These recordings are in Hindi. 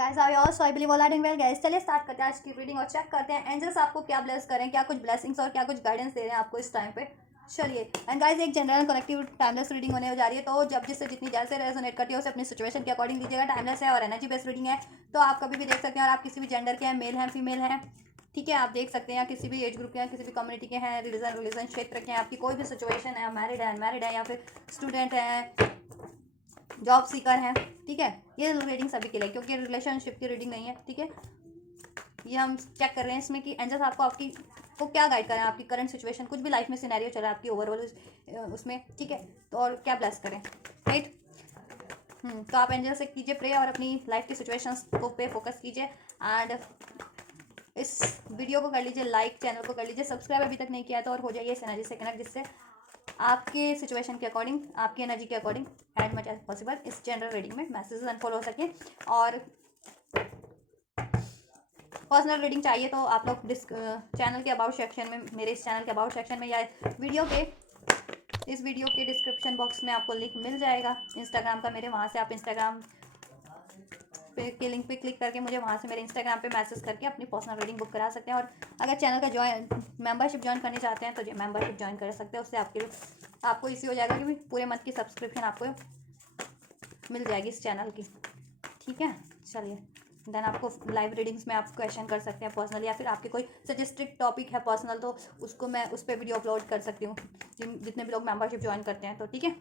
Guys are you so I believe all are doing well guys. चलिए स्टार्ट करते हैं आज की रीडिंग और चेक करते हैं एंजल्स आपको क्या ब्लेस करें, क्या कुछ ब्लेसिंग्स और क्या कुछ गाइडेंस दे रहे हैं आपको इस टाइम पे। चलिए एंड गाइस एक जनरल कलेक्टिव टाइमलेस रीडिंग होने जा रही है, तो जब जिससे जितनी जैसे रेजोनेट करती है उसे अपनी सिचुएशन के अकॉर्डिंग लीजिएगा। टाइमलेस है और एनर्जी बेस्ड रीडिंग है, तो आप कभी भी देख सकते हैं और आप किसी भी जेंडर के हैं, मेल हैं फीमेल हैं, ठीक है, आप देख सकते हैं, किसी भी एज ग्रुप के हैं, किसी भी कम्युनिटी के हैं, रिलीजन क्षेत्र के हैं, आपकी कोई भी सिचुएशन है, मैरिड है अनमैरिड है या फिर स्टूडेंट है, जॉब सीकर हैं, ठीक है। ये रीडिंग सभी के लिए क्योंकि रिलेशनशिप की रीडिंग नहीं है, ठीक है। ये हम चेक कर रहे हैं इसमें कि एंजल्स आपको आपकी को क्या गाइड करें, आपकी करंट सिचुएशन, कुछ भी लाइफ में सिनेरियो चल रहा है आपकी ओवरऑल उसमें, ठीक है, तो और क्या ब्लेस करें, राइट। तो आप एंजल से कीजिए प्रे और अपनी लाइफ की सिचुएशंस को पे फोकस कीजिए एंड इस वीडियो को कर लीजिए लाइक, चैनल को कर लीजिए सब्सक्राइब अभी तक नहीं किया तो, और हो जाइए इस एनर्जी से कनेक्ट, जिससे आपके सिचुएशन के अकॉर्डिंग, आपकी एनर्जी के according as much as possible इस जनरल रीडिंग में मैसेजेस अनफॉलो हो सके। और पर्सनल रीडिंग चाहिए तो आप लोग चैनल के अबाउट सेक्शन में, मेरे इस चैनल के अबाउट सेक्शन में या इस वीडियो के डिस्क्रिप्शन बॉक्स में आपको लिंक मिल जाएगा इंस्टाग्राम का मेरे, वहाँ से आप इंस्टाग्राम के लिंक पे क्लिक करके मुझे वहाँ से मेरे इंस्टाग्राम पे मैसेज करके अपनी पर्सनल रीडिंग बुक करा सकते हैं। और अगर चैनल का मेंबरशिप ज्वाइन करनी चाहते हैं तो मेंबरशिप ज्वाइन कर सकते हैं, उससे आपको इसी हो जाएगा कि पूरे मंथ की सब्सक्रिप्शन आपको मिल जाएगी इस चैनल की, ठीक है। चलिए देन आपको लाइव रीडिंग्स में आप क्वेश्चन कर सकते हैं पर्सनल, या फिर आपके कोई सजेस्टेड टॉपिक है पर्सनल तो उसको मैं उस पर वीडियो अपलोड कर सकती हूँ जितने भी लोग मेंबरशिप ज्वाइन करते हैं, तो ठीक है।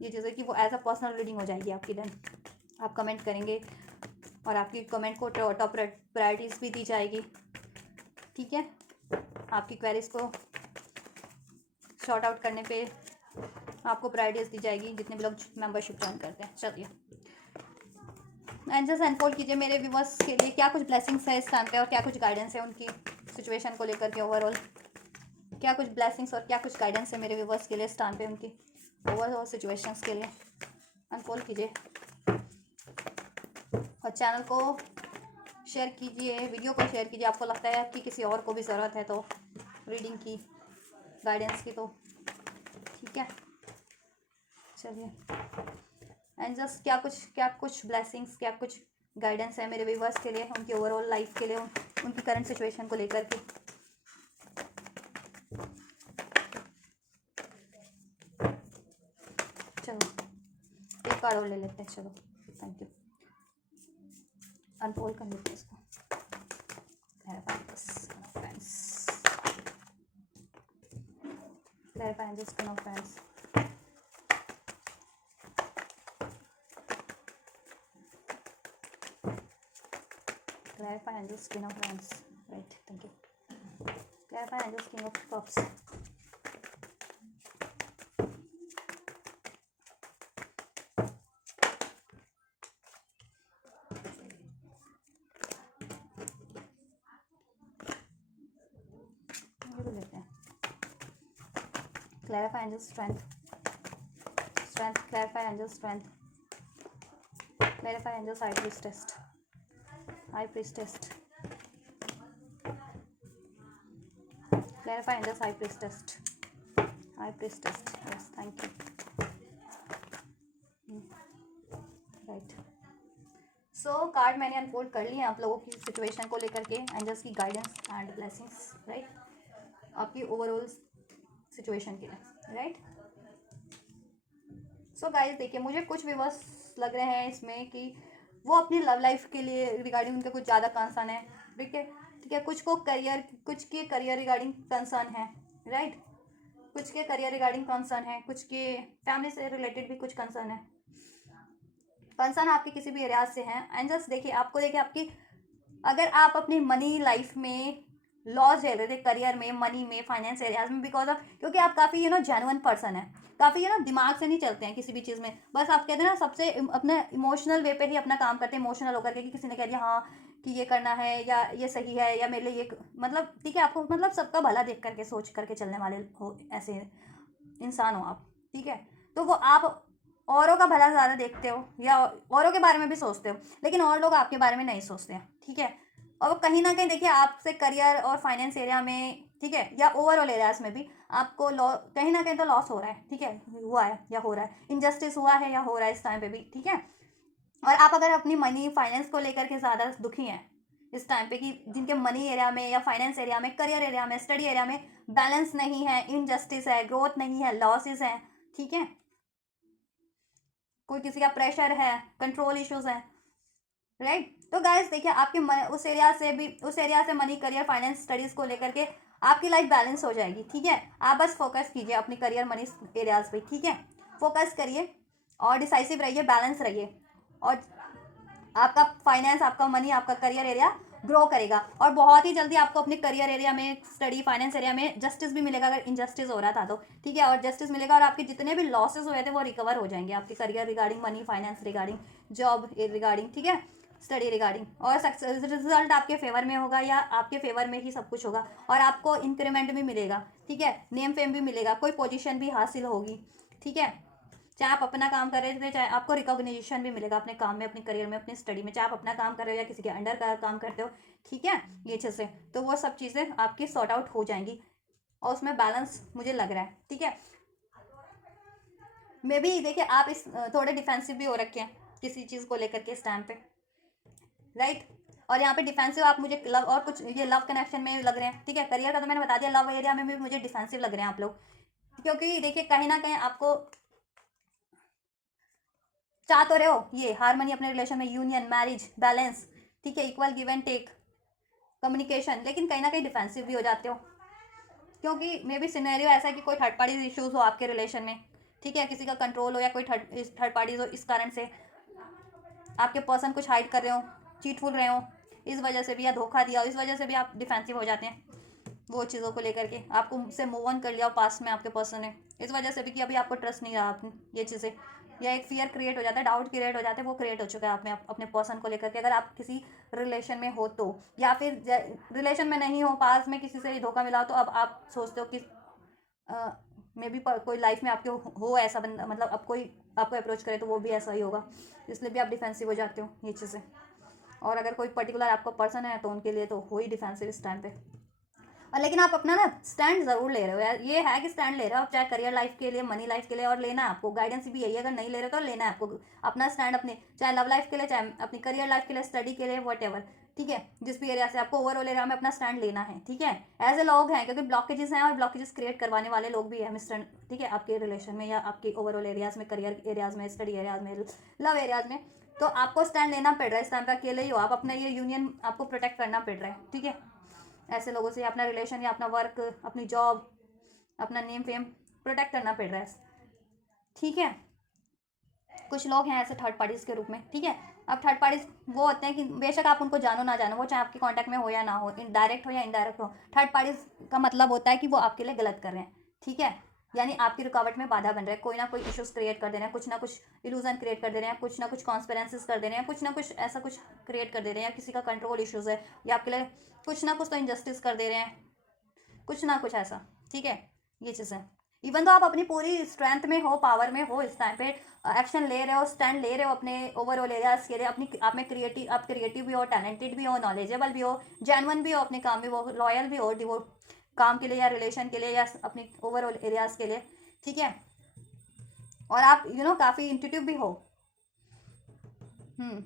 ये चीज़ें कि वो एज अ पर्सनल रीडिंग हो जाएगी आपकी। देन आप कमेंट करेंगे और आपकी कमेंट को टॉप प्रायोरिटीज़ भी दी जाएगी, ठीक है। आपकी क्वेरीज को शॉर्ट आउट करने पे आपको प्रायोरिटीज़ दी जाएगी जितने भी लोग मेंबरशिप ज्वाइन करते हैं। चलिए एंजल्स अनफोल्ड कीजिए मेरे व्यूवर्स के लिए क्या कुछ ब्लेसिंग्स है इस टाइम पे और क्या कुछ गाइडेंस है उनकी सिचुएशन को लेकर के ओवरऑल, क्या कुछ ब्लेसिंग्स और क्या कुछ गाइडेंस है मेरे व्यूवर्स के लिए इस टाइम पे उनकी ओवरऑल सिचुएशंस के लिए। अनफोल्ड कीजिए और चैनल को शेयर कीजिए, वीडियो को शेयर कीजिए, आपको लगता है कि किसी और को भी ज़रूरत है तो रीडिंग की, गाइडेंस की, तो ठीक है। चलिए एंजल्स क्या कुछ ब्लेसिंग्स, क्या कुछ गाइडेंस है मेरे व्यूवर्स के लिए उनकी ओवरऑल लाइफ के लिए, उनकी करंट सिचुएशन को लेकर के। चलो एक कार्ड और ले लेते हैं, चलो थैंक यू। अनफोल्ड कर लेते हैं इसको। Clarify angels, Queen of Wands. Clarify angels, Queen of Wands. Right, thank you. Clarify angels, King of Cups. Clarify angels, strength. Clarify angels, strength. Clarify angels, high priestess. Clarify angels, high priestess. Yes, thank you. Right, so card मैंने अनफोल्ड कर लिए आप लोगों की सिचुएशन को लेकर के, एंजल्स की गाइडेंस एंड ब्लेसिंग्स, राइट, आपकी ओवरऑल सिचुएशन के लिए, राइट। सो गाइस देखिए, मुझे कुछ व्यूअर्स लग रहे हैं इसमें कि वो अपनी लव लाइफ के लिए रिगार्डिंग उनका कुछ ज़्यादा कंसर्न है, ठीक है, कुछ के करियर रिगार्डिंग कंसर्न है, राइट, कुछ के करियर रिगार्डिंग कंसर्न है, कुछ के फैमिली से रिलेटेड भी कुछ कंसर्न है, कंसर्न आपके किसी भी एरियाज से हैं। एंड जस्ट देखिए आपकी अगर आप अपनी मनी लाइफ में लॉस झेल रहे थे, करियर में, मनी में, फाइनेंस एरियाज में, बिकॉज ऑफ क्योंकि आप काफ़ी जेन्युइन पर्सन है, काफ़ी दिमाग से नहीं चलते हैं किसी भी चीज़ में, बस आप कहते हैं ना सबसे अपने इमोशनल वे पे ही अपना काम करते हैं, इमोशनल होकर के कि किसी ने कह दिया हाँ कि ये करना है या ये सही है या मेरे लिए ये, मतलब ठीक है, आपको मतलब सबका भला देख करके सोच करके चलने वाले हो, ऐसे इंसान हो आप, ठीक है। तो वो आप औरों का भला ज़्यादा देखते हो या औरों के बारे में भी सोचते हो, लेकिन और लोग आपके बारे में नहीं सोचते हैं, ठीक है। और वो कहीं ना कहीं देखिए आपसे करियर और फाइनेंस एरिया में, ठीक है, या ओवरऑल एरियाज में भी आपको कहीं ना कहीं तो लॉस हो रहा है, ठीक है, हुआ है या हो रहा है, इनजस्टिस हुआ है या हो रहा है इस टाइम पे भी, ठीक है। और आप अगर अपनी मनी फाइनेंस को लेकर के ज़्यादा दुखी हैं इस टाइम पे, कि जिनके मनी एरिया में या फाइनेंस एरिया में, करियर एरिया में, स्टडी एरिया में बैलेंस नहीं है, इनजस्टिस है, ग्रोथ नहीं है, लॉसेस हैं, ठीक है, कोई किसी का प्रेशर है, कंट्रोल इश्यूज हैं, राइट। तो गाइस देखिए, आपके उस एरिया से मनी, करियर, फाइनेंस, स्टडीज को लेकर के आपकी लाइफ बैलेंस हो जाएगी, ठीक है। आप बस फोकस कीजिए अपनी करियर, मनी एरियाज पे, ठीक है। फोकस करिए और डिसाइसिव रहिए, बैलेंस रहिए, और आपका फाइनेंस, आपका मनी, आपका करियर एरिया ग्रो करेगा। और बहुत ही जल्दी आपको अपने करियर एरिया में, स्टडी, फाइनेंस एरिया में जस्टिस भी मिलेगा, अगर इनजस्टिस हो रहा था तो, ठीक है। और जस्टिस मिलेगा और आपके जितने भी लॉसेस हुए थे वो रिकवर हो जाएंगे, आपके career regarding, money, finance regarding, job regarding, ठीक है, स्टडी रिगार्डिंग। और सक्सेस रिजल्ट आपके फेवर में होगा, या आपके फेवर में ही सब कुछ होगा। और आपको इंक्रीमेंट भी मिलेगा, ठीक है, नेम फेम भी मिलेगा, कोई पोजीशन भी हासिल होगी, ठीक है। चाहे आप अपना काम कर रहे थे, चाहे आपको रिकॉग्निशन भी मिलेगा अपने काम में, अपने करियर में, अपनी स्टडी में, चाहे आप अपना काम कर रहे हो या किसी के अंडर का काम करते हो, ठीक है। ये चीज़ से तो वो सब चीज़ें आपकी सॉर्ट आउट हो जाएंगी, और उसमें बैलेंस मुझे लग रहा है, ठीक है। मे बी देखिए, आप इस थोड़े डिफेंसिव भी हो रखे हैं किसी चीज़ को लेकर के इस टाइम पे, राइट। और यहाँ पे डिफेंसिव आप मुझे लव और कुछ ये लव कनेक्शन में लग रहे हैं, ठीक है। करियर का तो मैंने बता दिया, लव एरिया में भी मुझे डिफेंसिव लग रहे हैं आप लोग, क्योंकि देखिए कहीं ना कहीं आपको चाह तो रहे हो ये हारमोनी अपने रिलेशन में, यूनियन, मैरिज, बैलेंस, ठीक है, equal give and take, communication, लेकिन कहीं ना कहीं डिफेंसिव भी हो जाते हो, क्योंकि मे बी सिनेरियो ऐसा है कि कोई थर्ड पार्टी इश्यूज हो आपके रिलेशन में, ठीक है, किसी का कंट्रोल हो या कोई थर्ड पार्टीज हो, इस कारण से आपके पर्सन कुछ हाइड कर रहे हो, चीट फूल रहे हो, इस वजह से भी, या धोखा दिया हो, इस वजह से भी आप डिफेंसिव हो जाते हैं वो चीज़ों को लेकर के। आपको मुझसे मूव ऑन कर लिया पास में आपके पर्सन ने, इस वजह से भी कि अभी आपको ट्रस्ट नहीं रहा आपने, ये चीज़ें, या एक फियर क्रिएट हो जाता है, डाउट क्रिएट हो जाता है, वो क्रिएट हो चुका है आप में अपने पर्सन को लेकर के, अगर आप किसी रिलेशन में हो तो, या फिर रिलेशन में नहीं हो, पास में किसी से धोखा मिला हो, तो अब आप सोचते हो कि मे बी कोई लाइफ में आपके हो ऐसा बंदा, मतलब अब कोई आपको अप्रोच करे तो वो भी ऐसा ही होगा, इसलिए भी आप डिफेंसिव हो जाते हो, ये चीज़ें। और अगर कोई पर्टिकुलर आपका पर्सन है तो उनके लिए तो हो ही डिफेंसिव इस टाइम पे। और लेकिन आप अपना ना स्टैंड जरूर ले रहे हो यार, ये है कि स्टैंड ले रहे हो आप, चाहे करियर लाइफ के लिए, मनी लाइफ के लिए, और लेना है आपको, गाइडेंस भी यही है, अगर नहीं ले रहे तो लेना है आपको अपना स्टैंड, अपने चाहे लव लाइफ के लिए, चाहे अपनी करियर लाइफ के लिए, स्टडी के लिए, वट एवर, ठीक है, जिस भी एरिया से आपको ओवरऑल एरिया में अपना स्टैंड लेना है, ठीक है। ऐसे लोग हैं क्योंकि ब्लॉकेजेस हैं, और ब्लॉकेजेस क्रिएट करवाने वाले लोग भी है मिस्टर, ठीक है, आपके रिलेशन में या आपके ओवरऑल एरियाज में, करियर एरियाज में, स्टडी एरियाज में, लव एरियाज में। तो आपको स्टैंड लेना पड़ रहा है इस टाइम पे, अकेले ही हो आप, अपना ये यूनियन आपको प्रोटेक्ट करना पड़ रहा है, ठीक है। ऐसे लोगों से अपना रिलेशन या अपना वर्क, अपनी जॉब, अपना नेम फेम प्रोटेक्ट करना पड़ रहा है, ठीक है। कुछ लोग हैं ऐसे थर्ड पार्टीज के रूप में, ठीक है। अब थर्ड पार्टीज वो होते हैं कि बेशक आप उनको जानो ना जानो, वो चाहे आपके कांटेक्ट में हो या ना हो, डायरेक्ट हो या इनडायरेक्ट हो, थर्ड पार्टीज का मतलब होता है कि वो आपके लिए गलत कर रहे हैं, ठीक है, यानी आपकी रुकावट में बाधा बन रहे हैं, कोई ना कोई इश्यूज क्रिएट कर दे रहे हैं, कुछ ना कुछ इल्यूजन क्रिएट कर दे रहे हैं, कुछ ना कुछ कॉन्स्पेरेंसीज कर दे रहे हैं, कुछ ना कुछ ऐसा कुछ क्रिएट कर दे रहे हैं, या किसी का कंट्रोल इश्यूज है, या आपके लिए कुछ ना कुछ तो इनजस्टिस कर दे रहे हैं, कुछ ना कुछ ऐसा, ठीक है, ये चीज़ें। इवन तो आप अपनी पूरी स्ट्रेंथ में हो, पावर में हो, इस टाइम पे एक्शन ले रहे हो, स्टैंड ले रहे हो अपने ओवरऑल एरियाज के लिए, अपनी आप में क्रिएटिव, आप क्रिएटिव भी हो, टैलेंटेड भी हो, नॉलेजेबल भी हो, जेन्युइन भी हो अपने काम में, वो लॉयल भी हो डिवोट काम के लिए, या रिलेशन के लिए, या अपनी ओवरऑल एरियाज के लिए, ठीक है। और आप काफ़ी इंट्यूटिव भी हो। हम्म।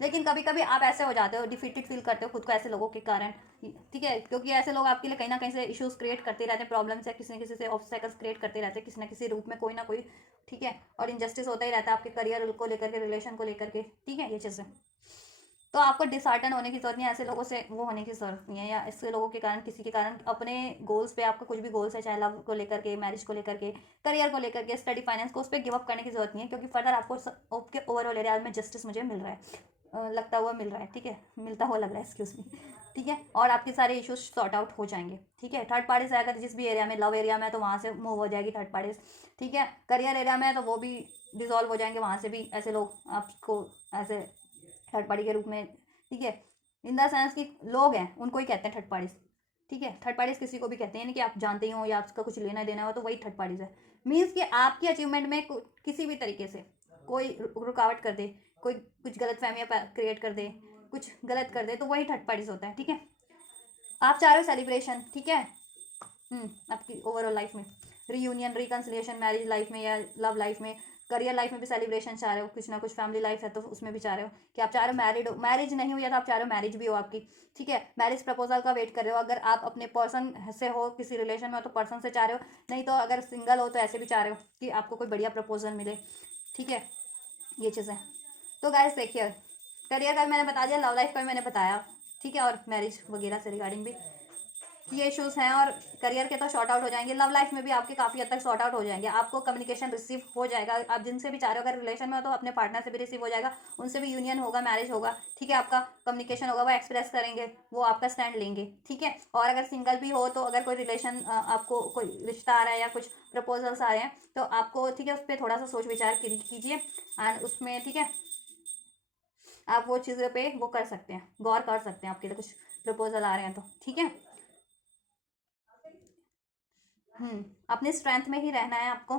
लेकिन कभी कभी आप ऐसे हो जाते हो, डिफीटेड फील करते हो खुद को ऐसे लोगों के कारण, ठीक है, क्योंकि ऐसे लोग आपके लिए कहीं ना कहीं से इश्यूज क्रिएट करते रहते हैं, प्रॉब्लम्स है, किसी न किसी से ऑब्स्टेकल्स क्रिएट करते रहते हैं, किसी न किसी रूप में, कोई ना कोई, ठीक है। और इनजस्टिस होता ही रहता है आपके करियर को लेकर के, रिलेशन को लेकर के, ठीक है, ये चीज़ें। तो आपको डिसहार्टन होने की जरूरत नहीं है, ऐसे लोगों से वो होने की जरूरत नहीं है, या ऐसे लोगों के कारण, किसी के कारण अपने गोल्स पे, आपका कुछ भी गोल्स है, चाहे लव को लेकर के, मैरिज को लेकर के, करियर को लेकर के, स्टडी, फाइनेंस को, उस पर गिव अप करने की जरूरत नहीं है, क्योंकि फर्दर आपको आपके ओवरऑल एरिया में जस्टिस मुझे मिल रहा है, लगता हुआ मिल रहा है, ठीक है, मिलता हुआ लग रहा है, एक्सक्यूज मी, ठीक है। और आपके सारे इश्यूज सॉर्ट आउट हो जाएंगे, ठीक है। थर्ड पार्टी से अगर जिस भी एरिया में, लव एरिया में, तो वहाँ से मूव हो जाएगी थर्ड पार्टीज, ठीक है। करियर एरिया में तो वो भी डिजॉल्व हो जाएंगे, वहाँ से भी ऐसे लोग आपको ऐसे थर्ड पार्टी के रूप में, ठीक है। इन द सेंस कि लोग हैं उनको ही कहते हैं थर्ड पार्टीज, ठीक है। थर्ड पार्टीज किसी को भी कहते हैं, यानी कि आप जानते ही हो या आपका कुछ लेना देना हो तो वही थर्ड पार्टीज है। मीन्स कि आपकी अचीवमेंट में किसी भी तरीके से कोई रुकावट कर दे, कोई कुछ गलत फहमियाँ क्रिएट कर दे, कुछ गलत कर दे, तो वही थर्ड पार्टीज होता है, ठीक है। आप चाह रहे हो सेलिब्रेशन, ठीक है, आपकी ओवरऑल लाइफ में रीयूनियन, रिकन्सिलिएशन, मैरिज लाइफ में या लव लाइफ में, करियर लाइफ में भी सेलिब्रेशन चाह रहे हो, कुछ ना कुछ फैमिली लाइफ है तो उसमें भी चाह रहे हो कि आप चाह रहे हो मैरिड हो, मैरिज नहीं हुई है तो आप चाह रहे हो मैरिज भी हो आपकी, ठीक है। मैरिज प्रपोजल का वेट कर रहे हो, अगर आप अपने पर्सन से हो, किसी रिलेशन में हो तो पर्सन से चाह रहे हो, नहीं तो अगर सिंगल हो तो ऐसे भी चाह रहे हो कि आपको कोई बढ़िया प्रपोजल मिले, ठीक है। ये चीज़ें तो गाइस देखिए, करियर का भी मैंने बता दिया, लव लाइफ का भी मैंने बताया, ठीक है, और मैरिज वगैरह से रिगार्डिंग भी ये इश्यूज़ हैं, और करियर के तो शॉर्ट आउट हो जाएंगे, लव लाइफ में भी आपके काफ़ी हद तक शॉर्ट आउट हो जाएंगे, आपको कम्युनिकेशन रिसीव हो जाएगा, आप जिनसे भी चाह रहे हो, अगर रिलेशन में हो तो अपने पार्टनर से भी रिसीव हो जाएगा, उनसे भी यूनियन होगा, मैरिज होगा, ठीक है, आपका कम्युनिकेशन होगा, वो एक्सप्रेस करेंगे, वो आपका स्टैंड लेंगे, ठीक है। और अगर सिंगल भी हो तो अगर कोई रिलेशन, आपको कोई रिश्ता आ रहा है या कुछ प्रपोजल्स आ रहे हैं तो आपको, ठीक है, उस पर थोड़ा सा सोच विचार कीजिए, एंड उसमें, ठीक है, आप वो चीज़ों पे वो कर सकते हैं, गौर कर सकते हैं, आपके लिए कुछ प्रपोजल आ रहे हैं तो, ठीक है। अपने स्ट्रेंथ में ही रहना है आपको,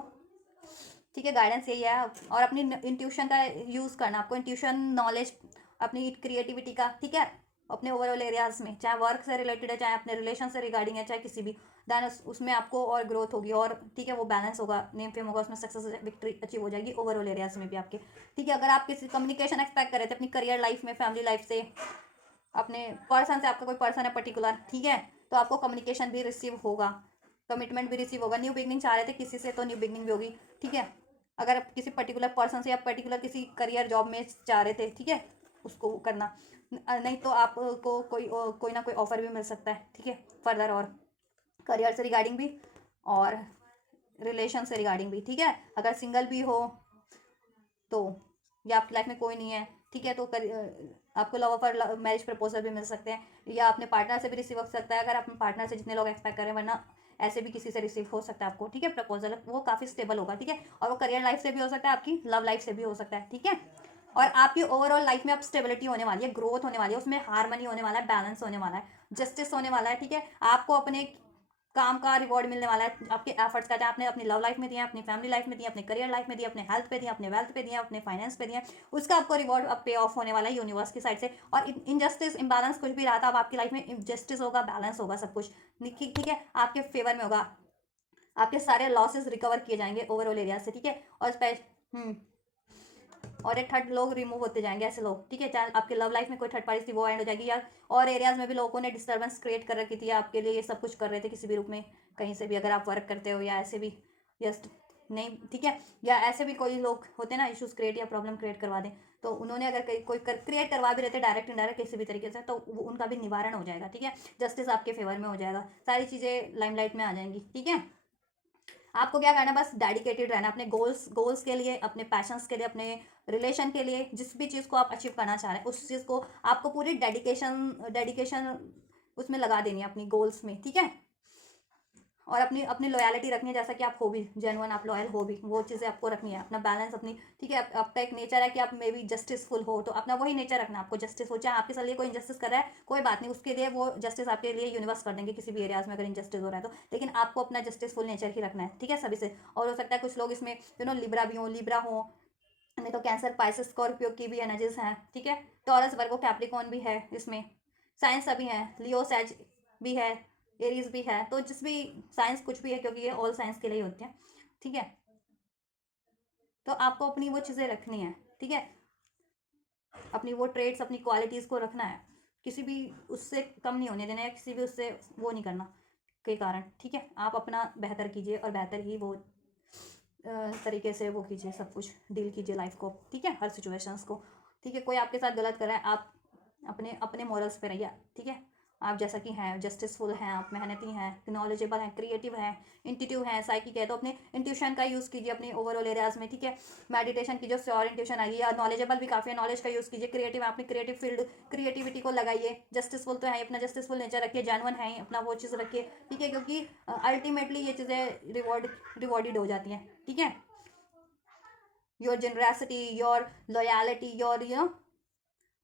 ठीक है, गाइडेंस यही है, और अपनी इंट्यूशन का यूज़ करना, आपको इंट्यूशन नॉलेज, अपनी क्रिएटिविटी का, ठीक है, अपने ओवरऑल एरियाज में, चाहे वर्क से रिलेटेड है, चाहे अपने रिलेशन से रिगार्डिंग है, चाहे किसी भी, देन उसमें आपको और ग्रोथ होगी, और ठीक है, वो बैलेंस होगा, नेम फेम होगा, उसमें सक्सेस विक्ट्री अचीव हो जाएगी ओवरऑल एरियाज में भी आपके, ठीक है। अगर आप किसी कम्युनिकेशन एक्सपेक्ट कर रहे थे अपनी करियर लाइफ में, फैमिली लाइफ से, अपने पर्सन से, आपका कोई पर्सन है पर्टिकुलर, ठीक है, तो आपको कम्युनिकेशन भी रिसीव होगा, कमिटमेंट भी रिसीव होगा, न्यू बिगनिंग चाह रहे थे किसी से तो न्यू बिगनिंग भी होगी, ठीक है। अगर आप किसी पर्टिकुलर पर्सन से या पर्टिकुलर किसी करियर जॉब में चाह रहे थे, ठीक है, उसको करना, नहीं तो आपको कोई ना कोई ऑफर भी मिल सकता है, ठीक है, फर्दर, और करियर से रिगार्डिंग भी और रिलेशन से रिगार्डिंग भी, ठीक है। अगर सिंगल भी हो तो, या आपकी लाइफ में कोई नहीं है, ठीक है, तो आपको लव ऑफर, मैरिज प्रपोजल भी मिल सकते हैं, या अपने पार्टनर से भी रिसीव हो सकता है, अगर अपने पार्टनर से जितने लोग एक्सपेक्ट कर रहे हैं, वरना ऐसे भी किसी से रिसीव हो सकता है आपको, ठीक है, प्रपोजल, वो काफ़ी स्टेबल होगा, ठीक है, और वो करियर लाइफ से भी हो सकता है, आपकी लव लाइफ से भी हो सकता है, ठीक है। और आपकी ओवरऑल लाइफ में अब स्टेबिलिटी होने वाली है, ग्रोथ होने वाली है, उसमें हार्मनी होने वाला है, बैलेंस होने वाला है, जस्टिस होने वाला है, ठीक है। आपको अपने काम का रिवॉर्ड मिलने वाला है, आपके एफर्ट्स का, चाहे आपने अपनी लव लाइफ में दिया, अपनी फैमिली लाइफ में दिया, अपने करियर लाइफ में दिया, अपने हेल्थ पे दिया, अपने वेल्थ पे दिया, अपने फाइनेंस पे दिया, उसका आपको रिवॉर्ड अब पे ऑफ होने वाला है यूनिवर्स की साइड से। और इनजस्टिस, इम्बैलेंस कुछ भी रहा था, अब आपकी लाइफ में जस्टिस होगा, बैलेंस होगा, सब कुछ ठीक है, आपके फेवर में होगा, आपके सारे लॉसेस रिकवर किए जाएंगे ओवरऑल एरिया से, ठीक है। और और एक थर्ड लोग रिमूव होते जाएंगे, ऐसे लोग, ठीक है, चाहे आपके लव लाइफ में कोई थर्ड पार्टी थी वो एंड हो जाएगी, या और एरियाज में भी लोगों ने डिस्टर्बेंस क्रिएट कर रखी थी आपके लिए, ये सब कुछ कर रहे थे किसी भी रूप में, कहीं से भी, अगर आप वर्क करते हो या ऐसे भी, जस्ट नहीं, ठीक है, या ऐसे भी कोई लोग होते हैं ना, इश्यूज क्रिएट या प्रॉब्लम क्रिएट करवा दें, तो उन्होंने अगर कोई क्रिएट करवा भी रहते डायरेक्ट इनडायरेक्ट किसी भी तरीके से, तो उनका भी निवारण हो जाएगा, ठीक है, जस्टिस आपके फेवर में हो जाएगा, सारी चीज़ें लाइमलाइट में आ जाएंगी, ठीक है। आपको क्या करना है, बस डेडिकेटेड रहना अपने गोल्स के लिए, अपने पैशंस के लिए, अपने रिलेशन के लिए, जिस भी चीज़ को आप अचीव करना चाह रहे हैं उस चीज़ को आपको पूरी डेडिकेशन उसमें लगा देनी है, अपनी गोल्स में, ठीक है। और अपनी अपनी लॉयलिटी रखनी है, जैसा कि आप हो भी जेन्युइन, आप लॉयल हो भी, वो चीज़ें आपको रखनी है, अपना बैलेंस अपनी, ठीक है, आपका एक नेचर है कि आप मे बी जस्टिसफुल हो, तो अपना वही नेचर रखना, आपको जस्टिस हो, चाहे आपके साथ लिए कोई इंजस्टिस कर रहा है, कोई बात नहीं, उसके लिए वो जस्टिस आपके लिए यूनिवर्स कर देंगे किसी भी एरियाज में अगर इंजस्टिस हो रहा है तो, लेकिन आपको अपना जस्टिसफुल नेचर ही रखना है, ठीक है, सभी से। और हो सकता है कुछ लोग इसमें लिब्रा भी हो, लिब्रा हो, नहीं तो कैंसर, पाइसेस, स्कॉर्पियो की भी एनर्जीज हैं, ठीक है, टॉरस, वर्गो, कैप्रिकॉर्न भी है इसमें, साइंस सभी हैं, लियो, सैज भी है, एरीज भी है, तो जिस भी साइंस कुछ भी है, क्योंकि ये ऑल साइंस के लिए होते हैं, ठीक है। तो आपको अपनी वो चीज़ें रखनी है, ठीक है, अपनी वो ट्रेड्स, अपनी क्वालिटीज़ को रखना है, किसी भी उससे कम नहीं होने देना है, किसी भी उससे वो नहीं करना के कारण, ठीक है। आप अपना बेहतर कीजिए और बेहतर ही वो तरीके से वो कीजिए, सब कुछ डील कीजिए लाइफ को, ठीक है, हर सिचुएशंस को, ठीक है। कोई आपके साथ गलत कर रहा है, आप अपने अपने मॉरल्स पे रहिए, ठीक है, आप जैसा कि हैं, जस्टिसफुल हैं, आप मेहनती हैं, नॉलेजेबल हैं, क्रिएटिव हैं, इंट्यूटिव हैं, साइकिक है, तो अपने इंट्यूशन का यूज़ कीजिए अपने ओवरऑल एरियाज में, ठीक है। मेडिटेशन कीजिए, उससे और इंट्यूशन आएगी, या नॉलेजेबल भी काफ़ी है, नॉलेज का यूज़ कीजिए, क्रिएटिव है, अपनी क्रिएटिव फील्ड, क्रिएटिविटी को लगाइए, जस्टिसफुल तो है, अपना जस्टिसफुल नेचर रखिए, जेन्युइन है, अपना वो चीज़ रखिए, ठीक है, क्योंकि अल्टीमेटली ये चीज़ें रिवॉर्डेड हो जाती हैं, ठीक है। Your generosity, your loyalty, your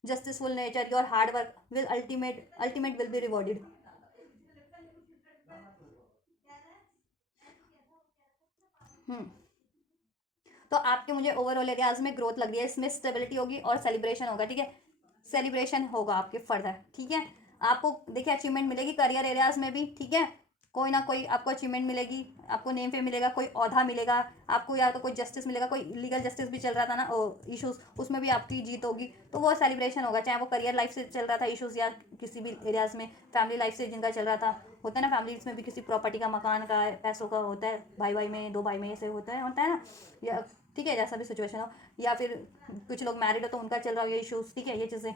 justiceful nature, your hard work will ultimate will be rewarded. हम्म तो आपके मुझे ओवरऑल एरियाज में ग्रोथ लग रही है, इसमें स्टेबिलिटी होगी और सेलिब्रेशन होगा, ठीक है, सेलिब्रेशन होगा आपके फर्दर, ठीक है। आपको देखिए अचीवमेंट मिलेगी करियर एरियाज में भी, ठीक है, कोई ना कोई आपको अचीवमेंट मिलेगी, आपको नेम फेम मिलेगा, कोई ओहदा मिलेगा आपको, या तो कोई जस्टिस मिलेगा, कोई लीगल जस्टिस भी चल रहा था ना इश्यूज, उसमें भी आपकी जीत होगी, तो वो सेलिब्रेशन होगा। चाहे वो करियर लाइफ से चल रहा था इश्यूज, या किसी भी एरियाज में फैमिली लाइफ से जिनका चल रहा था, होता है ना फैमिलीज में भी किसी प्रॉपर्टी का, मकान का, पैसों का होता है, भाई भाई में, दो भाई में ऐसे होता है ना, या ठीक है जैसा भी सिचुएशन हो, या फिर कुछ लोग मैरिड हो तो उनका चल रहा हो ये इश्यूज, ठीक है ये चीज़ें।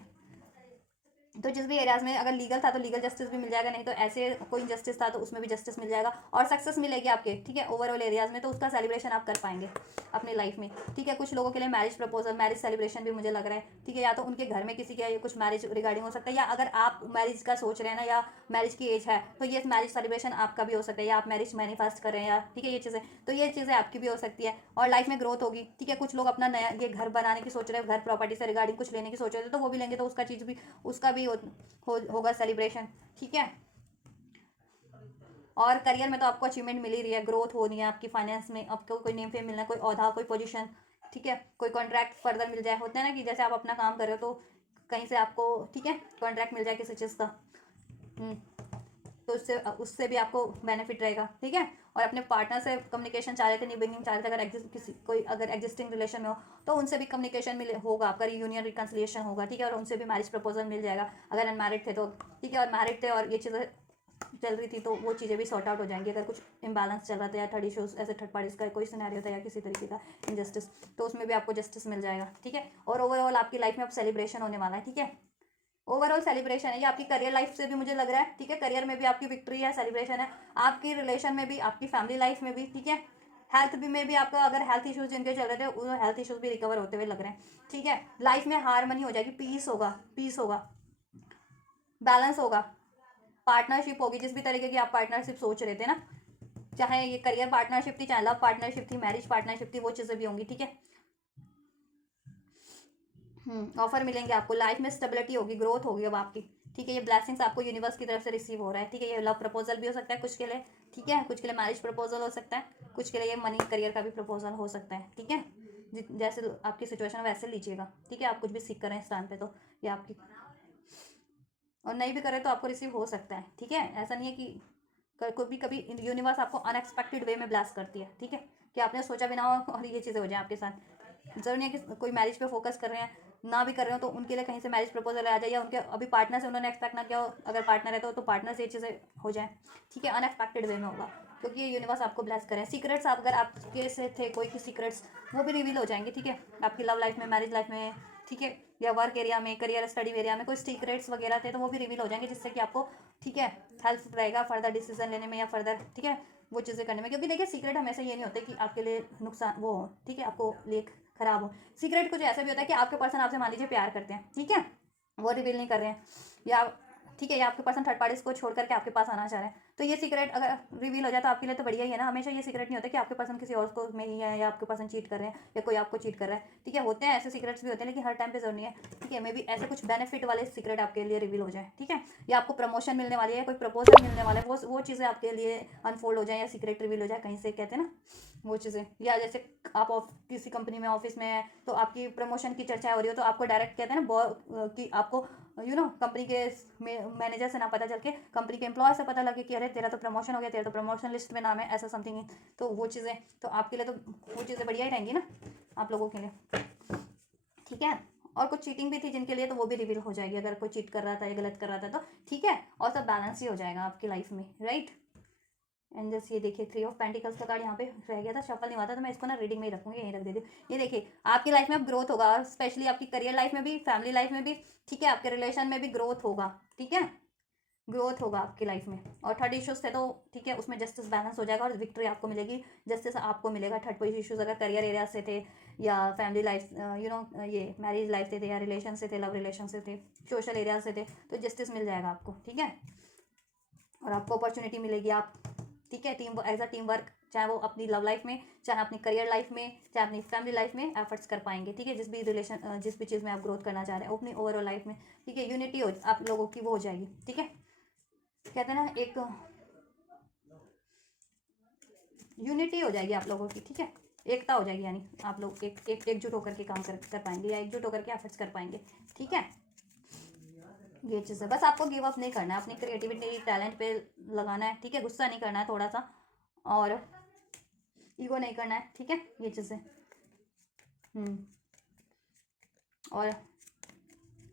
तो जिस भी एरियाज में अगर लीगल था तो लीगल जस्टिस भी मिल जाएगा, नहीं तो ऐसे कोई जस्टिस था तो उसमें भी जस्टिस मिल जाएगा, और सक्सेस मिलेगी आपके, ठीक है ओवरऑल एरियाज में, तो उसका सेलिब्रेशन आप कर पाएंगे अपनी लाइफ में, ठीक है। कुछ लोगों के लिए मैरिज प्रपोजल, मैरिज सेलिब्रेशन भी मुझे लग रहा है, ठीक है, या तो उनके घर में किसी के कुछ मैरिज रिगार्डिंग हो सकता है, या अगर आप मैरिज का सोच रहे हैं ना, या मैरिज की एज है, तो ये मैरिज सेलिब्रेशन आपका भी हो सकता है, या आप मैरिज मैनिफेस्ट कर रहे हैं, या ठीक है ये चीज़ें, तो ये चीज़ें आपकी भी हो सकती है, और लाइफ में ग्रोथ होगी, ठीक है। कुछ लोग अपना नया ये घर बनाने की सोच रहे हैं, घर प्रॉपर्टी से रिगार्डिंग कुछ लेने की सोच रहे थे, तो वो भी लेंगे, तो उसका चीज़ भी, उसका भी होगा सेलिब्रेशन, ठीक है। और करियर में तो आपको अचीवमेंट मिल ही रही है, ग्रोथ हो रही है आपकी, फाइनेंस में आपको कोई नेम फेम मिलना है, कोई ओहदा, कोई पोजीशन, ठीक है, कोई कॉन्ट्रैक्ट फर्दर मिल जाए, होता है ना कि जैसे आप अपना काम कर रहे हो तो कहीं से आपको, ठीक है, कॉन्ट्रैक्ट मिल जाए किसी चीज़ का, हम्म, तो उससे उससे भी आपको बेनिफिट रहेगा, ठीक है। और अपने पार्टनर से कम्युनिकेशन चाह रहे थे, निबिंगिंग चाह रहे थे, अगर किसी कोई अगर एग्जिस्टिंग रिलेशन में हो तो उनसे भी कम्युनिकेशन मिले होगा, आपका रीयूनियन रिकन्सिलिएशन होगा, ठीक है, और उनसे भी मैरिज प्रपोजल मिल जाएगा, अगर अनमैरिड थे तो, ठीक है, और मैरिड थे और ये चीज़ें चल रही थी तो वो चीज़ें भी सॉर्ट आउट हो जाएंगी, अगर कुछ इम्बैलेंस चल रहा था, या थर्ड इशूज ऐसे थर्ड पार्टीज का कोई सिनेरियो था, या किसी तरीके का इनजस्टिस, तो उसमें भी आपको जस्टिस मिल जाएगा, ठीक है। और ओवरऑल आपकी लाइफ में अब सेलिब्रेशन होने वाला है, ठीक है, ओवरऑल सेलिब्रेशन है ये आपकी करियर लाइफ से भी मुझे लग रहा है, ठीक है, करियर में भी आपकी विक्ट्री है, सेलिब्रेशन है आपकी रिलेशन में भी, आपकी फैमिली लाइफ में भी, ठीक है। हेल्थ भी में भी आपका, अगर हेल्थ इश्यूज जिनके चल रहे थे वो हेल्थ इश्यूज भी रिकवर होते हुए लग रहे हैं, ठीक है। लाइफ में हारमनी हो जाएगी, पीस होगा, बैलेंस होगा, पार्टनरशिप होगी, जिस भी तरीके की आप पार्टनरशिप सोच रहे थे ना, चाहे ये करियर पार्टनरशिप थी, चाहे लव पार्टनरशिप थी, मैरिज पार्टनरशिप थी, वो चीज़ें भी होंगी, ठीक है। ऑफर मिलेंगे आपको, लाइफ में स्टेबिलिटी होगी, ग्रोथ होगी अब आपकी, ठीक है। ये ब्लेसिंग्स आपको यूनिवर्स की तरफ से रिसीव हो रहा है, ठीक है। ये लव प्रपोजल भी हो सकता है कुछ के लिए, ठीक है, कुछ के लिए मैरिज प्रपोजल हो सकता है, कुछ के लिए ये मनी करियर का भी प्रपोजल हो सकता है, ठीक है। जैसे आपकी सिचुएशन वैसे लीजिएगा, ठीक है। आप कुछ भी सीख कर रहे हैं इस टाइम पे तो ये आपकी, और नहीं भी करे तो आपको रिसीव हो सकता है, ठीक है। ऐसा नहीं है कि कभी कभी यूनिवर्स आपको अनएक्सपेक्टेड वे में ब्लास्ट करती है, ठीक है, कि आपने सोचा भी ना हो और ये चीज़ें हो जाए आपके साथ। जरूरी नहीं है कि कोई मैरिज पे फोकस कर रहे हैं, ना भी कर रहे हो तो उनके लिए कहीं से मैरिज प्रपोजल आ जाए, या उनके अभी पार्टनर से उन्होंने एक्सपेक्ट ना किया हो, अगर पार्टनर है तो पार्टनर से ये चीज़ें हो जाए, ठीक है, अनएक्सपेक्टेड वे में होगा, क्योंकि ये यूनिवर्स आपको ब्लेस करें। सीक्रेट्स अगर आपके से थे कोई की सीक्रेट्स, वो भी रिवील हो जाएंगे, ठीक है, आपकी लव लाइफ में, मैरिज लाइफ में, ठीक है, या वर्क एरिया में, करियर स्टडी एरिया में कोई सीक्रेट्स वगैरह थे तो वो भी रिवील हो जाएंगे, जिससे कि आपको, ठीक है, हेल्प रहेगा फर्दर डिसीजन लेने में, या फर्दर, ठीक है, वो चीज़ें करने में। क्योंकि देखिए सीक्रेट हमेशा ये नहीं होते कि आपके लिए नुकसान वो हो, ठीक है, आपको लिए खराब हो। सीक्रेट कुछ ऐसा भी होता है कि आपके पर्सन आपसे मान लीजिए प्यार करते हैं, ठीक है, वो रिवील नहीं कर रहे हैं, या ठीक है, या आपके पर्सन थर्ड पार्टीज को छोड़ करके आपके पास आना चाह रहे हैं, तो ये सीक्रेट अगर रिवील हो जाए तो आपके लिए तो बढ़िया ही है ना। हमेशा ये सीक्रेट नहीं होता कि आपके पर्सन किसी और को में ही है, या आपके पर्सन चीट कर रहे हैं, या कोई आपको चीट कर रहा है, ठीक है, होते हैं ऐसे सीक्रेट्स भी होते हैं, लेकिन हर टाइम पे जरूरी है, ठीक है। मे बी ऐसे कुछ बेनिफिट वाले सीक्रेट आपके लिए रिवील हो जाए, ठीक है, या आपको प्रमोशन मिलने वाली है, कोई प्रपोजल मिलने वाला है, वो चीज़ें आपके लिए अनफोल्ड हो जाए, या सीक्रेट रिवील हो जाए कहीं से, कहते हैं ना वो चीज़ें। या जैसे आप किसी कंपनी में ऑफिस में है तो आपकी प्रमोशन की चर्चा हो रही हो, तो आपको डायरेक्ट कहते हैं ना कि आपको कंपनी के मैनेजर से ना पता चल के कंपनी के एम्प्लॉय से पता लगे कि अरे तेरा तो प्रमोशन हो गया, तेरा तो प्रमोशन लिस्ट में नाम है, ऐसा समथिंग, तो वो चीज़ें तो आपके लिए तो वो चीज़ें बढ़िया ही रहेंगी ना आप लोगों के लिए, ठीक है। और कुछ चीटिंग भी थी जिनके लिए, तो वो भी रिवील हो जाएगी, अगर कोई चीट कर रहा था या गलत कर रहा था तो, ठीक है, और सब बैलेंस ही हो जाएगा आपकी लाइफ में, राइट। एंड जस्ट ये देखिए 3 ऑफ पेंटिकल्स का कार्ड यहाँ पे रह गया था, शफल नहीं हुआ था, तो मैं इसको ना रीडिंग में ही रखूंगी, यहीं रख देती हूँ। ये देखिए आपकी लाइफ में अब ग्रोथ होगा, और स्पेशली आपकी करियर लाइफ में भी, फैमिली लाइफ में भी, ठीक है, आपके रिलेशन में भी ग्रोथ होगा, ठीक है, ग्रोथ होगा आपकी लाइफ में। और थर्ड इश्यूज थे तो ठीक है, उसमें जस्टिस बैलेंस हो जाएगा और विक्ट्री आपको मिलेगी, जस्टिस आपको मिलेगा। थर्ड इश्यूज अगर करियर एरिया से थे, या फैमिली लाइफ ये मैरिज लाइफ से थे, या रिलेशन से थे, लव रिलेशन से थे, सोशल एरिया से थे, तो जस्टिस मिल जाएगा आपको, ठीक है, और आपको अपॉर्चुनिटी मिलेगी, आप, ठीक है, टीम वर्क, चाहे वो अपनी लव लाइफ में, चाहे अपनी करियर लाइफ में, चाहे अपनी फैमिली लाइफ में एफर्ट्स कर पाएंगे, ठीक है, जिस भी चीज़ में आप ग्रोथ करना चाह रहे हैं अपनी ओवरऑल लाइफ में, ठीक है, यूनिटी हो आप लोगों की वो हो जाएगी, ठीक है। कहते हैं ना एक यूनिटी हो जाएगी आप लोगों की, ठीक है, एकता हो जाएगी, यानी आप लोग एकजुट होकर के काम कर पाएंगे, या एकजुट होकर के एफर्ट्स कर पाएंगे, ठीक है। ये चीज़ है, बस आपको गिव अप नहीं करना है, अपनी क्रिएटिविटी टैलेंट पे लगाना है, ठीक है। गुस्सा नहीं करना है थोड़ा सा, और ईगो नहीं करना है, ठीक है। ये चीज़ है। और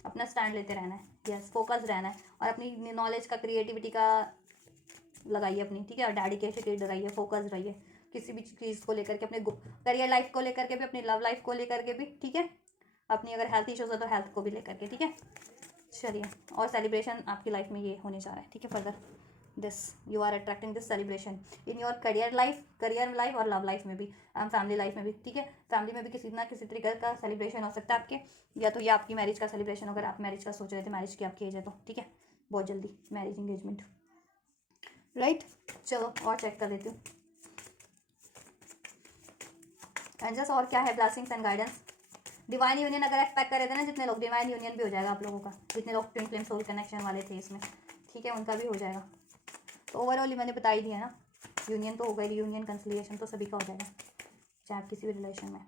अपना स्टैंड लेते रहना है, यस, फोकस रहना है, और अपनी नॉलेज का, क्रिएटिविटी का लगाइए अपनी, ठीक है। और डेडिकेटेड रहिए, फोकस रहिए किसी भी चीज़ को लेकर के, अपने करियर लाइफ को लेकर के भी, अपनी लव लाइफ को लेकर के भी, ठीक है। अपनी अगर हेल्थ इश्यूज है तो हेल्थ को भी लेकर के, ठीक है। चलिए, और सेलिब्रेशन आपकी लाइफ में ये होने जा रहा है, ठीक है। Further this you are attracting this celebration in your career life और लव लाइफ में भी, फैमिली लाइफ में भी, ठीक है। फैमिली में भी किसी ना किसी तरीके का सेलिब्रेशन हो सकता है आपके, या तो ये आपकी मैरिज का सेलिब्रेशन, अगर आप मैरिज का सोच रहे थे, मैरिज की आपकी एज है तो, ठीक है, बहुत जल्दी मैरिज इंगेजमेंट, राइट। चलो और चेक कर लेती हूँ एंजल्स, और क्या है blessings and guidance. Divine union अगर एक्सपेक्ट कर रहे थे ना जितने लोग, डिवाइन यूनियन भी हो जाएगा आप लोगों का, जितने लोग ट्विन फ्लेम सोल कनेक्शन वाले थे इसमें, ठीक है, उनका भी हो जाएगा। तो ओवरऑल मैंने बता ही दिया ना, यूनियन तो होगा ही, यूनियन कंसिलिएशन तो सभी का हो जाएगा, चाहे आप किसी भी रिलेशन में।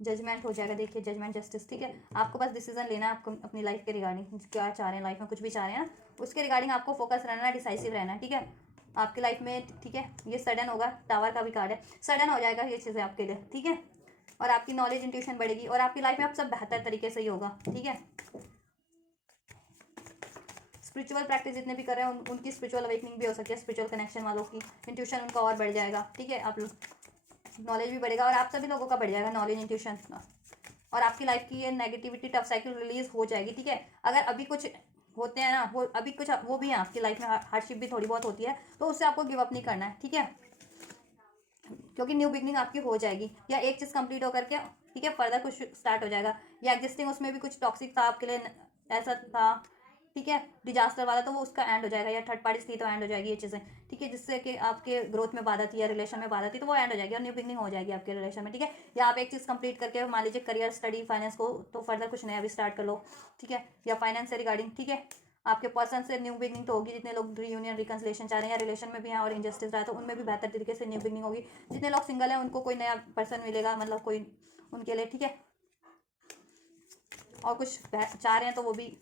जजमेंट हो जाएगा, देखिए, जजमेंट, जस्टिस, ठीक है। आपको बस डिसीजन लेना है, आपको अपनी लाइफ के रिगार्डिंग क्या चाह रहे हैं, लाइफ में कुछ भी चाह रहे हैं ना, उसके रिगार्डिंग आपको फोकस रहना है, डिसाइसिव रहना है, ठीक है, आपकी लाइफ में, ठीक है। ये सडन होगा, टावर का भी कार्ड है, सडन हो जाएगा ये चीज़ें आपके लिए, ठीक है। और आपकी नॉलेज, इंट्यूशन बढ़ेगी, और आपकी लाइफ में अब सब बेहतर तरीके से ही होगा, ठीक है। स्पिरिचुअल प्रैक्टिस जितने भी कर रहे हैं उनकी स्पिरिचुअल अवेकनिंग भी हो सकती है, स्पिरिचुअल कनेक्शन वालों की इंट्यूशन उनका और बढ़ जाएगा, ठीक है। आप लोग नॉलेज भी बढ़ेगा, और आप सभी लोगों का बढ़ जाएगा नॉलेज, इंट्यूशन, और आपकी लाइफ की ये नेगेटिविटी, टफ साइकिल रिलीज हो जाएगी, ठीक है। अगर अभी कुछ होते हैं ना, वो अभी कुछ वो भी है आपकी लाइफ में, हार्डशिप भी थोड़ी बहुत होती है, तो उससे आपको गिव अप नहीं करना है, ठीक है, क्योंकि न्यू बिगनिंग आपकी हो जाएगी, या एक चीज़ कंप्लीट होकर के, ठीक है, फर्दर कुछ स्टार्ट हो जाएगा, या एग्जिस्टिंग उसमें भी कुछ टॉक्सिक था आपके लिए, ऐसा था, ठीक है, डिजास्टर वाला, तो वो उसका एंड हो जाएगा, या थर्ड पार्टी थी तो एंड हो जाएगी ये चीज़ें, ठीक है, जिससे कि आपके ग्रोथ में बाधा थी या रिलेशन में बाधा थी, तो वो एंड हो जाएगी और न्यू बिगनिंग हो जाएगी आपके रिलेशन में, ठीक है। या आप एक चीज़ कंप्लीट करके, मान लीजिए करियर, स्टडी, फाइनेंस को, तो फर्दर कुछ नया भी स्टार्ट कर लो, ठीक है, या फाइनेंस से रिगार्डिंग, ठीक है। आपके पर्सन से न्यू बिगनिंग तो होगी, जितने लोग रीयूनियन, रिकंसिलेशन चाह रहे हैं, या रिलेशन में भी हैं और इंजस्टिस रहा है तो उनमें भी बेहतर तरीके से न्यू बिगनिंग होगी। जितने लोग सिंगल हैं उनको कोई नया पर्सन मिलेगा, मतलब कोई उनके लिए, ठीक है। और कुछ चाह रहे हैं तो वो भी,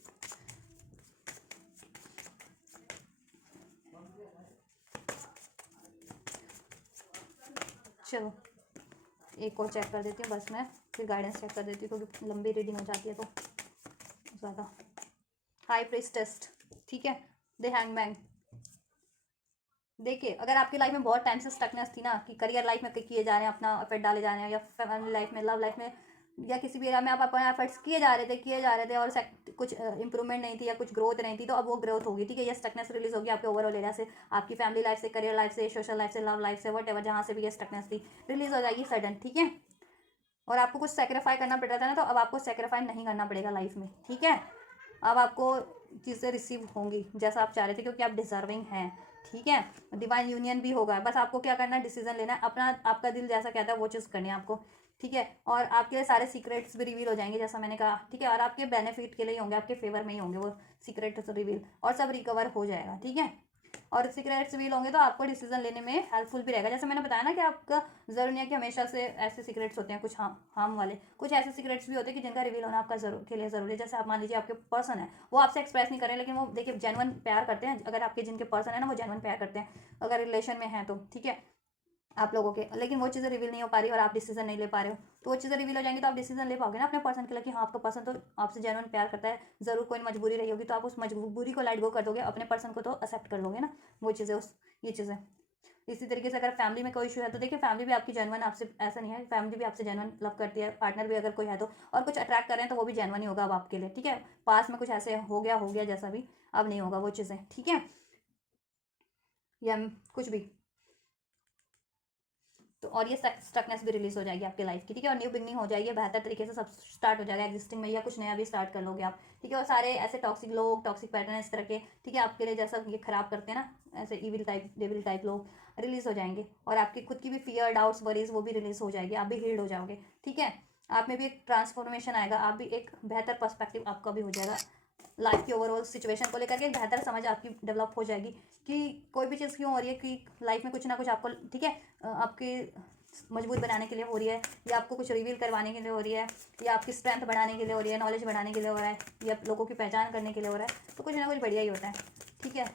चलो एक और चेक कर देती हूँ बस मैं, फिर गाइडेंस चेक कर देती हूँ क्योंकि लंबी रीडिंग हो जाती है तो ज़्यादा। हाई प्रीस्टेस, ठीक है, द हैंगमैन। देखिए, अगर आपकी लाइफ में बहुत टाइम से स्टकनेस थी ना, कि करियर लाइफ में किए जा रहे हैं, अपना एफर्ट डाले जा रहे हैं, या फैमिली लाइफ में, लव लाइफ में, या किसी भी एरिया में आप अपना एफर्ट्स किए जा रहे थे और कुछ इंप्रूवमेंट नहीं थी या कुछ ग्रोथ नहीं थी, तो अब वो ग्रोथ होगी, ठीक है। ये स्टकनेस रिलीज होगी आपके ओवरऑल एरिया से, आपकी फैमिली लाइफ से, करियर लाइफ से, सोशल लाइफ से, लव लाइफ से, वट एवर जहाँ से भी ये स्टकनेस थी रिलीज हो जाएगी सडन, ठीक है। और आपको कुछ सेक्रीफाई करना पड़ रहा था ना, तो अब आपको सेक्रीफाई नहीं करना पड़ेगा लाइफ में, ठीक है। अब आपको चीज़ें रिसीव होंगी जैसा आप चाह रहे थे, क्योंकि आप डिजर्विंग हैं, ठीक है। डिवाइन यूनियन भी होगा, बस आपको क्या करना है, डिसीजन लेना है अपना, आपका दिल जैसा कहता है वो चीज़ करनी है आपको, ठीक है। और आपके लिए सारे सीक्रेट्स भी रिवील हो जाएंगे जैसा मैंने कहा, ठीक है, और आपके बेनिफिट के लिए ही होंगे, आपके फेवर में ही होंगे वो सीक्रेट्स रिवील, और सब रिकवर हो जाएगा, ठीक है। और सीक्रेट्स रिवील होंगे तो आपको डिसीजन लेने में हेल्पफुल भी रहेगा, जैसे मैंने बताया ना कि आपका जरूर नहीं है कि हमेशा से ऐसे सीक्रेट्स होते हैं, कुछ हार्म वाले, कुछ ऐसे सीक्रेट्स भी होते हैं कि जिनका रिवील होना आपका जरूर के लिए जरूरी है। जैसे आप मान लीजिए आपके पर्सन है, वो आपसे एक्सप्रेस नहीं करें, लेकिन वो देखिए जेन्युइन प्यार करते हैं, अगर आपके जिनके पर्सन है ना वो जेन्युइन प्यार करते हैं, अगर रिलेशन में है तो, ठीक है, आप लोगों के, लेकिन वो चीज़ें रिवील नहीं हो पा रही और आप डिसीजन नहीं ले पा रहे हो, तो वो चीज़ें रिवील हो जाएंगी तो आप डिसीजन ले पाओगे ना अपने पर्सन के लिए, कि हाँ आपका पर्सन तो आपसे जेन्युइन प्यार करता है, जरूर कोई मजबूरी रही होगी, तो आप उस मजबूरी को लेट गो कर दोगे, अपने पर्सन को तो एक्सेप्ट कर लोगे ना, वो चीज़ें ये चीज़ें। इसी तरीके से अगर फैमिली में कोई इशू है तो देखिए, फैमिली भी आपकी जेन्युइन आपसे, ऐसा नहीं है, फैमिली भी आपसे जेन्युइन लव करती है, पार्टनर भी अगर कोई है तो, और कुछ अट्रैक्ट कर रहे हैं तो वो भी जेन्युइन ही होगा अब आपके लिए, ठीक है। पास में कुछ ऐसे हो गया जैसा भी, अब नहीं होगा वो चीज़ें, ठीक है, या कुछ भी, तो और ये स्टकनेस भी रिलीज हो जाएगी आपकी लाइफ की, ठीक है। और न्यू बिगनिंग हो जाएगी, बेहतर तरीके से सब स्टार्ट हो जाएगा एग्जिस्टिंग में, या कुछ नया भी स्टार्ट कर लोगे आप, ठीक है। और सारे ऐसे टॉक्सिक लोग, टॉक्सिक पैटर्न इस तरह के, ठीक है, आपके लिए जैसा ये खराब करते हैं ना, ऐसे इविल टाइप, डेविल टाइप लोग रिलीज हो जाएंगे, और आपकी खुद की भी फियर, डाउट्स, वरीज वो भी रिलीज हो जाएगी, आप भी हील्ड हो जाओगे, ठीक है। आप में भी एक ट्रांसफॉर्मेशन आएगा, आप भी एक बेहतर पर्सपेक्टिव आपका भी हो जाएगा लाइफ की ओवरऑल सिचुएशन को लेकर के, एक बेहतर समझ आपकी डेवलप हो जाएगी कि कोई भी चीज़ क्यों हो रही है, कि लाइफ में कुछ ना कुछ आपको, ठीक है, आपकी मजबूत बनाने के लिए हो रही है, या आपको कुछ रिवील करवाने के लिए हो रही है, या आपकी स्ट्रेंथ बढ़ाने के लिए हो रही है, नॉलेज बढ़ाने के लिए हो रहा है, या लोगों की पहचान करने के लिए हो रहा है, तो कुछ ना कुछ बढ़िया ही होता है। ठीक है,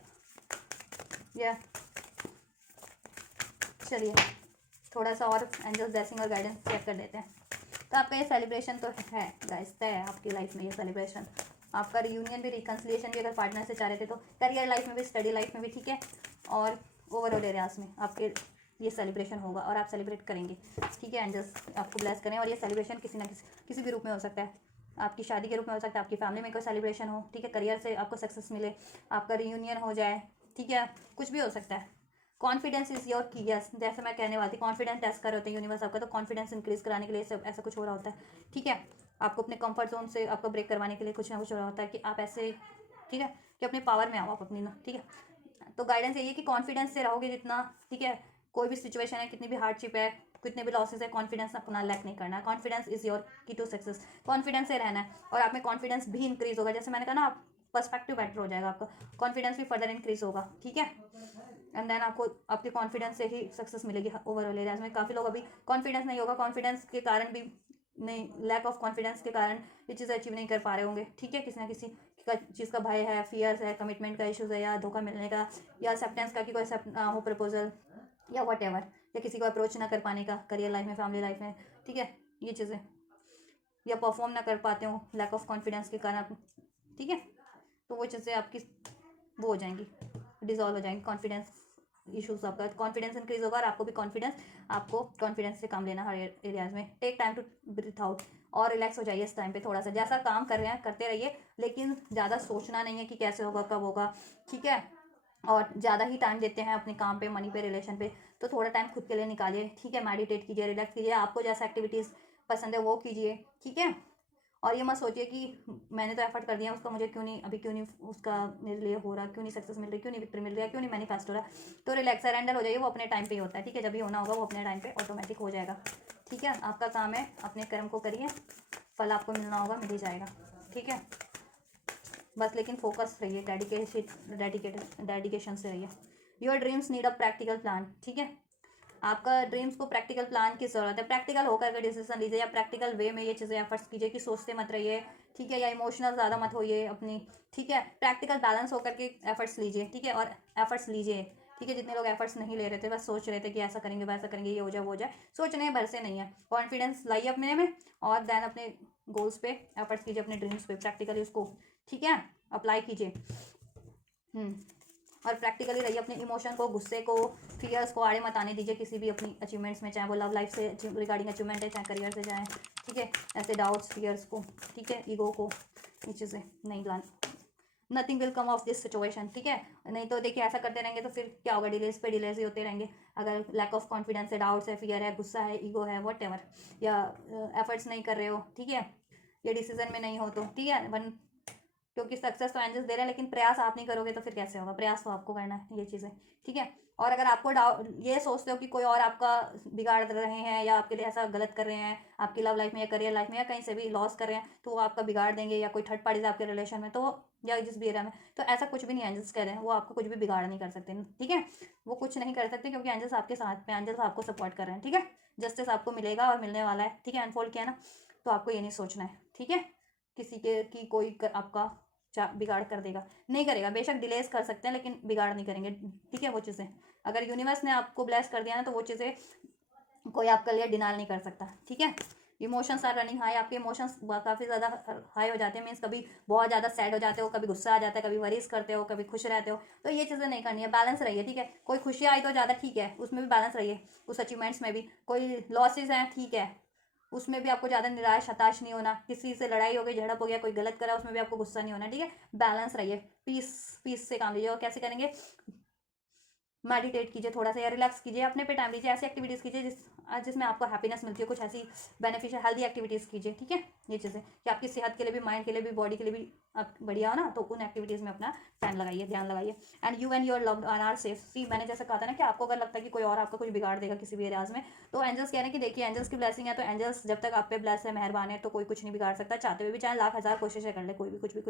या चलिए थोड़ा सा और एंजल्स ब्लेसिंग और गाइडेंस चेक कर लेते हैं। तो आपका ये सेलिब्रेशन तो है गाइस, तय है आपकी लाइफ में ये सेलिब्रेशन। आपका रियूनियन भी, रिकन्सिलिएशन भी अगर पार्टनर से चाह रहे थे तो करियर लाइफ में भी, स्टडी लाइफ में भी, ठीक है, और ओवरऑल एरियाज में आपके ये सेलिब्रेशन होगा और आप सेलिब्रेट करेंगे। ठीक है, एंजल्स आपको ब्लेस करें। और ये सेलिब्रेशन किसी ना किसी भी रूप में हो सकता है, आपकी शादी के रूप में हो सकता है, आपकी फैमिली में कोई सेलिब्रेशन हो, ठीक है, करियर से आपको सक्सेस मिले, आपका रियूनियन हो जाए, ठीक है, कुछ भी हो सकता है। कॉन्फिडेंस इज योर की, यस, जैसे मैं कहने वाली थी, कॉन्फिडेंस टेस्ट कर रहे होते हैं यूनिवर्स आपका, तो कॉन्फिडेंस इंक्रीज कराने के लिए सब ऐसा कुछ हो रहा होता है। ठीक है, आपको अपने कंफर्ट जोन से आपको ब्रेक करवाने के लिए कुछ ना कुछ हो रहा होता है कि आप ऐसे, ठीक है, कि अपने पावर में आओ आप अपनी ना। ठीक है, तो गाइडेंस यही है कि कॉन्फिडेंस से रहोगे जितना, ठीक है, कोई भी सिचुएशन है, कितनी भी हार्डशिप है, कितने भी लॉसेस है, कॉन्फिडेंस अपना लैक नहीं करना है। कॉन्फिडेंस इज योर की टू सक्सेस। कॉन्फिडेंस से रहना है और आप में कॉन्फिडेंस भी इंक्रीज होगा। जैसे मैंने कहा ना, आप पर्सपेक्टिव बेटर हो जाएगा, आपका कॉन्फिडेंस भी फर्दर इंक्रीज होगा। ठीक है, एंड देन आपको आपके कॉन्फिडेंस से ही सक्सेस मिलेगी ओवरऑल एरियाज में। काफ़ी लोग अभी कॉन्फिडेंस नहीं होगा, कॉन्फिडेंस के कारण भी नहीं, लैक ऑफ कॉन्फिडेंस के कारण ये चीज़ें अचीव नहीं कर पा रहे होंगे। ठीक है, किसी ना किसी चीज़ का भय है, फियर्स है, कमिटमेंट का इशूज़ है, या धोखा मिलने का, या एक्सेप्टेंस का कि कोई एक्सेप्ट ना हो प्रपोजल, या वट एवर, या किसी को अप्रोच ना कर पाने का करियर लाइफ में, फैमिली लाइफ में। ठीक है, ये चीज़ें, या परफॉर्म ना कर पाते हो लैक ऑफ कॉन्फिडेंस के कारण। ठीक है, तो वो चीज़ें आपकी वो हो जाएंगी, डिजॉल्व हो जाएंगी। कॉन्फिडेंस इशूज़, आपका कॉन्फिडेंस इंक्रीज होगा और आपको भी कॉन्फिडेंस से काम लेना हर एरियाज में। Take time to breathe out और रिलैक्स हो जाइए इस टाइम पे थोड़ा सा। जैसा काम कर रहे हैं करते रहिए, लेकिन ज़्यादा सोचना नहीं है कि कैसे होगा, कब होगा। ठीक है, और ज़्यादा ही टाइम देते हैं अपने काम पे, मनी पे, रिलेशन पे, तो थोड़ा टाइम खुद के लिए निकालिए। ठीक है, मेडिटेट कीजिए, रिलैक्स कीजिए, आपको जैसा एक्टिविटीज़ पसंद है वो कीजिए। ठीक है, और ये मत सोचिए कि मैंने तो एफर्ट कर दिया, उसका मुझे क्यों नहीं, अभी क्यों नहीं उसका मेरे लिए हो रहा, क्यों नहीं सक्सेस मिल रही, क्यों नहीं विक्ट्री मिल रही है, क्यों नहीं मैनिफेस्ट हो रहा। तो रिलैक्स, सरेंडर हो जाइए, वो अपने टाइम पे ही होता है। ठीक है, जब भी होना होगा वो अपने टाइम पे ऑटोमेटिक हो जाएगा। ठीक है, आपका काम है अपने कर्म को करिए, फल आपको मिलना होगा, मिल ही जाएगा। ठीक है, बस लेकिन फोकस रहिए, डेडिकेशन से रहिए। Your dreams need a practical plan. ठीक है, आपका ड्रीम्स को प्रैक्टिकल प्लान की ज़रूरत है। प्रैक्टिकल होकर के डिसीजन लीजिए, या प्रैक्टिकल वे में ये चीज़ें एफर्ट्स कीजिए कि सोचते मत रहिए। ठीक है, या इमोशनल ज़्यादा मत होइए अपनी। ठीक है, प्रैक्टिकल बैलेंस होकर के एफर्ट्स लीजिए। ठीक है, और एफर्ट्स लीजिए। ठीक है, जितने लोग एफर्ट्स नहीं ले रहे थे, बस सोच रहे थे कि ऐसा करेंगे, वैसा करेंगे, ये हो जाए, वो हो जाए, सोचने भर से नहीं है। कॉन्फिडेंस लाइए अपने में, और देन अपने गोल्स पे एफर्ट्स कीजिए, अपने ड्रीम्स पे प्रैक्टिकली उसको, ठीक है, अप्लाई कीजिए। और प्रैक्टिकली रहिए, अपने इमोशन को, गुस्से को, फियर्स को आड़े मत आने दीजिए किसी भी अपनी अचीवमेंट्स में, चाहे वो लव लाइफ से रिगार्डिंग अचीवमेंट है, चाहे करियर से जाए। ठीक है, ऐसे डाउट्स, फियर्स को, ठीक है, ईगो को, ये चीज़ें नहीं लान। Nothing will come of this situation. ठीक है, नहीं तो देखिए ऐसा करते रहेंगे तो फिर क्या होगा, डिलेज पे डिलेज ही होते रहेंगे। अगर लैक ऑफ कॉन्फिडेंस है, डाउट्स है, फियर है, गुस्सा है, ईगो है, वट एवर, या एफर्ट्स नहीं कर रहे हो, ठीक है, ये डिसीजन में नहीं हो, तो ठीक है, वन, क्योंकि सक्सेस तो एंजल्स दे रहे हैं, लेकिन प्रयास आप नहीं करोगे तो फिर कैसे होगा। प्रयास तो आपको करना है, ये चीज़ें। ठीक है, और अगर आपको डाउट, ये सोचते हो कि कोई और आपका बिगाड़ रहे हैं, या आपके लिए ऐसा गलत कर रहे हैं आपकी लव लाइफ में, या करियर लाइफ में, या कहीं से भी लॉस कर रहे हैं, तो वो आपका बिगाड़ देंगे, या कोई थर्ड पार्टी आपके रिलेशन में, तो या जिस भी एरिया में, तो ऐसा कुछ भी नहीं, एंजल्स कह रहे हैं वो आपको कुछ भी बिगाड़ नहीं कर सकते। ठीक है, वो कुछ नहीं कर सकते, क्योंकि एंजल्स आपके साथ में, एंजल्स आपको सपोर्ट कर रहे हैं। ठीक है, जस्टिस आपको मिलेगा और मिलने वाला है। ठीक है, अनफोल्ड किया ना, तो आपको ये नहीं सोचना है। ठीक है, किसी के की कोई आपका बिगाड़ कर देगा, नहीं करेगा। बेशक डिलेस कर सकते हैं, लेकिन बिगाड़ नहीं करेंगे। ठीक है, वो चीज़ें अगर यूनिवर्स ने आपको ब्लेस कर दिया ना, तो वो चीज़ें कोई आपके लिए डिनाल नहीं कर सकता। ठीक है, इमोशंस आर रनिंग हाई, आपके इमोशंस काफ़ी ज़्यादा हाई हो जाते हैं, मीन्स कभी बहुत ज़्यादा सैड हो जाते हो, कभी गुस्सा आ जाता है, कभी वरीज करते हो, कभी खुश रहते हो, तो ये चीज़ें नहीं करनी है। बैलेंस रहिए। ठीक है, कोई खुशी आई तो ज़्यादा ठीक है, उसमें भी बैलेंस रहिए, उस अचीवमेंट्स में भी। कोई लॉसेज हैं, ठीक है, उसमें भी आपको ज़्यादा निराश हताश नहीं होना। किसी से लड़ाई हो गई, झड़प हो गया, कोई गलत करा, उसमें भी आपको गुस्सा नहीं होना। ठीक है, बैलेंस रहिए, पीस से काम लीजिए। और कैसे करेंगे, मेडिटेट कीजिए थोड़ा सा, या रिलैक्स कीजिए, अपने पे टाइम दीजिए, ऐसी एक्टिविटीज़ कीजिए जिसमें आपको हैप्पीनेस मिलती है, कुछ ऐसी बेनिफिशियल हेल्दी एक्टिविटीज़ कीजिए। ठीक है, ये चीज़ें कि आपकी सेहत के लिए भी, माइंड के लिए भी, बॉडी के लिए भी आप बढ़िया हो ना, तो उन एक्टिविटीज़ में अपना टाइम लगाइए, ध्यान लगाइए। And you and your loved one are safe. See, मैंने जैसे कहा था ना कि आपको अगर लगता है कि कोई और आपका कुछ बिगाड़ देगा किसी भी एरियाज में, तो एंजल्स कह रहे हैं कि देखिए एंजल्स की ब्लेसिंग है, तो एंजल्स जब तक आप पे ब्लेस है, मेहरबान है, तो कोई कुछ नहीं बिगाड़ सकता। चाहते हुए भी चाहे लाख हज़ार कोशिशें कर ले, कोई भी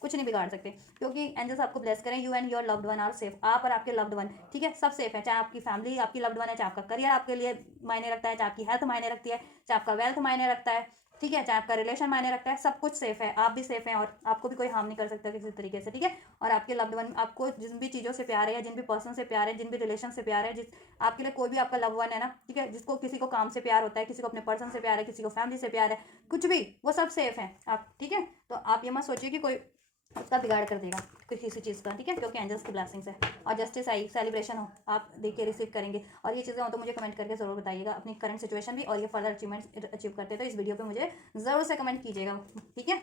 कुछ नहीं बिगाड़ सकते, क्योंकि एंजल्स आपको ब्लेस करें। You and your loved one are safe, आप और आपके लव्ड वन, ठीक है, ठीक है, सब सेफ है, चाहे आपकी फैमिली आपकी लव्ड वन है, चाहे आपका करियर आपके लिए मायने रखता है, चाहे आपकी हेल्थ मायने रखती है, चाहे आपका वेल्थ मायने रखता है, ठीक है, चाहे आपका रिलेशन मायने रखता है, सब कुछ सेफ है, आप भी सेफ हैं और आपको भी कोई हार्म नहीं कर सकता किसी तरीके से, ठीक है। और आपके लव्ड वन आपको जिन भी चीज़ों से प्यार है या जिन भी पर्सन से प्यार है, जिन भी रिलेशन से प्यार है, जिस आपके लिए कोई भी आपका लव वन है ना, ठीक है, जिसको किसी को काम से प्यार होता है, किसी को अपने पर्सन से प्यार है, किसी को फैमिली से प्यार है, कुछ भी, वो सब सेफ है आप, ठीक है। तो आप ये मत सोचिए कि कोई उसका बिगाड़ कर देगा किसी चीज़ का, ठीक है, क्योंकि एंजल्स की ब्लेसिंग्स है और जस्टिस आई सेलिब्रेशन हो, आप देखिए रिसीव करेंगे। और ये चीज़ें हो तो मुझे कमेंट करके ज़रूर बताइएगा अपनी करंट सिचुएशन भी, और ये फर्दर अचीवमेंट्स अचीव करते तो इस वीडियो पे मुझे ज़रूर से कमेंट कीजिएगा, ठीक है।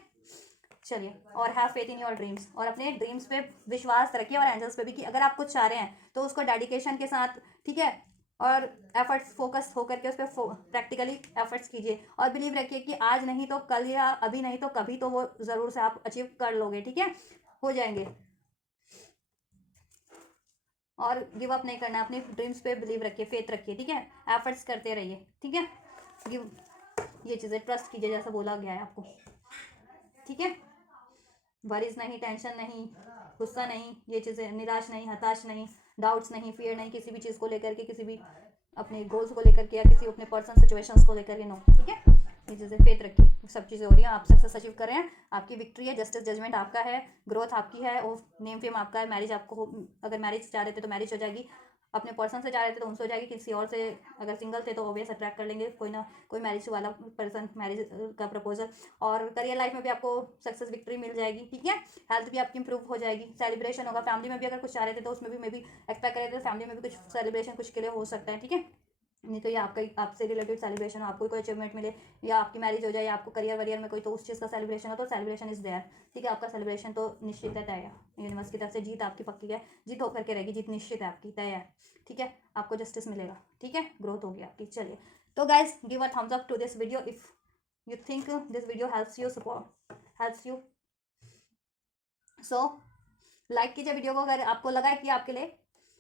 चलिए, और have faith in your dreams, और अपने ड्रीम्स पे विश्वास रखिए और एंजल्स पे भी कि अगर आप कुछ चाह रहे हैं तो उसको डेडिकेशन के साथ, ठीक है, और एफर्ट्स फोकस होकर के उस पर प्रैक्टिकली एफर्ट्स कीजिए और बिलीव रखिए कि आज नहीं तो कल या अभी नहीं तो कभी तो वो ज़रूर से आप अचीव कर लोगे, ठीक है, हो जाएंगे। और गिव अप नहीं करना, अपने ड्रीम्स पे बिलीव रखिए, फेथ रखिए, ठीक है, एफर्ट्स करते रहिए, ठीक है। गिव, ये चीज़ें ट्रस्ट कीजिए जैसा बोला गया है आपको, ठीक है। वरीज नहीं, टेंशन नहीं, गुस्सा नहीं, ये चीज़ें, निराश नहीं, हताश नहीं, डाउट्स नहीं, फियर नहीं, किसी भी चीज़ को लेकर के, किसी भी अपने गोल्स को लेकर के या किसी अपने पर्सन सिचुएशंस को लेकर के, नो, ठीक है। ये चीज़ें फेथ रखिए, सब चीज़ें हो रही हैं, आप सक्सेस अचीव कर रहे हैं, आपकी विक्ट्री है, जस्टिस जजमेंट आपका है, ग्रोथ आपकी है, और नेम फेम आपका है, मैरिज आपको अगर मैरिज चाह रहे थे तो मैरिज हो जाएगी, अपने पर्सन से चाह रहे थे तो उनसे हो जाएगी, किसी और से अगर सिंगल थे तो ऑब्वियस अट्रैक्ट कर लेंगे कोई ना कोई मैरिज वाला पर्सन, मैरिज का प्रपोजल। और करियर लाइफ में भी आपको सक्सेस विक्ट्री मिल जाएगी, ठीक है। हेल्थ भी आपकी इंप्रूव हो जाएगी, सेलिब्रेशन होगा, फैमिली में भी अगर कुछ चाह रहे थे तो उसमें भी मे भी एक्सपेक्ट कर रहे थे तो फैमिली में भी कुछ सेलिब्रेशन कुछ के लिए हो सकता है, ठीक है। नहीं तो ये आपका आपसे रिलेटेड सेलिब्रेशन हो, आपको कोई अचीवमेंट मिले या आपकी मैरिज हो जाए या आपको करियर वरियर में कोई तो उस चीज़ का सेलिब्रेशन हो तो सेलिब्रेशन इज देयर, ठीक है। आपका सेलिब्रेशन तो निश्चित है, तय है, यूनिवर्स की तरफ से जीत आपकी पक्की है, जीत होकर के रहेगी, जीत निश्चित है आपकी, तय है, ठीक है। आपको जस्टिस मिलेगा, ठीक है, ग्रोथ होगी आपकी। चलिए, तो guys give a thumbs up to this video if you think this video helps you, support helps you, so like कीजिए वीडियो को अगर आपको लगा है कि आपके लिए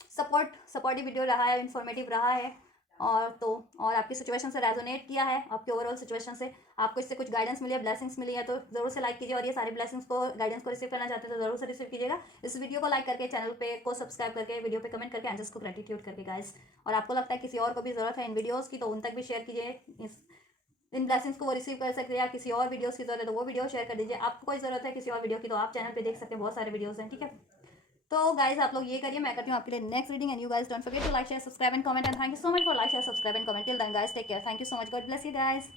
सपोर्टिव वीडियो रहा है, इन्फॉर्मेटिव रहा है, और आपकी सिचुएशन से रेजोनेट किया है, आपके ओवरऑल सिचुएशन से आपको इससे कुछ गाइडेंस मिली है, ब्लेसिंग्स मिली है, तो जरूर से लाइक कीजिए। और ये सारी ब्लेसिंग्स को, गाइडेंस को रिसीव करना चाहते हैं तो जरूर से रिसीव कीजिएगा। इस वीडियो को लाइक करके, चैनल पे को सब्सक्राइब करके, वीडियो पे कमेंट करके एंजल्स को ग्रेटिट्यूड करके गाइस। और आपको लगता है किसी और को भी जरूरत है इन वीडियोज़ की तो उन तक भी शेयर कीजिए, इन ब्लेसिंग्स को वो रिसीव कर सकते हैं, या किसी और वीडियोस की जरूरत है तो वो वीडियो शेयर कर दीजिए। आपको कोई जरूरत है किसी और वीडियो की तो आप चैनल पे देख सकते हैं, बहुत सारे वीडियोस हैं, ठीक है। तो गाइज आप लोग ये करिए, मैं करती हूँ आपके लिए next reading, and you guys don't forget to like share subscribe and comment, and thank you so much for like share subscribe and comment. Till then guys take care, thank you so much, God bless you guys.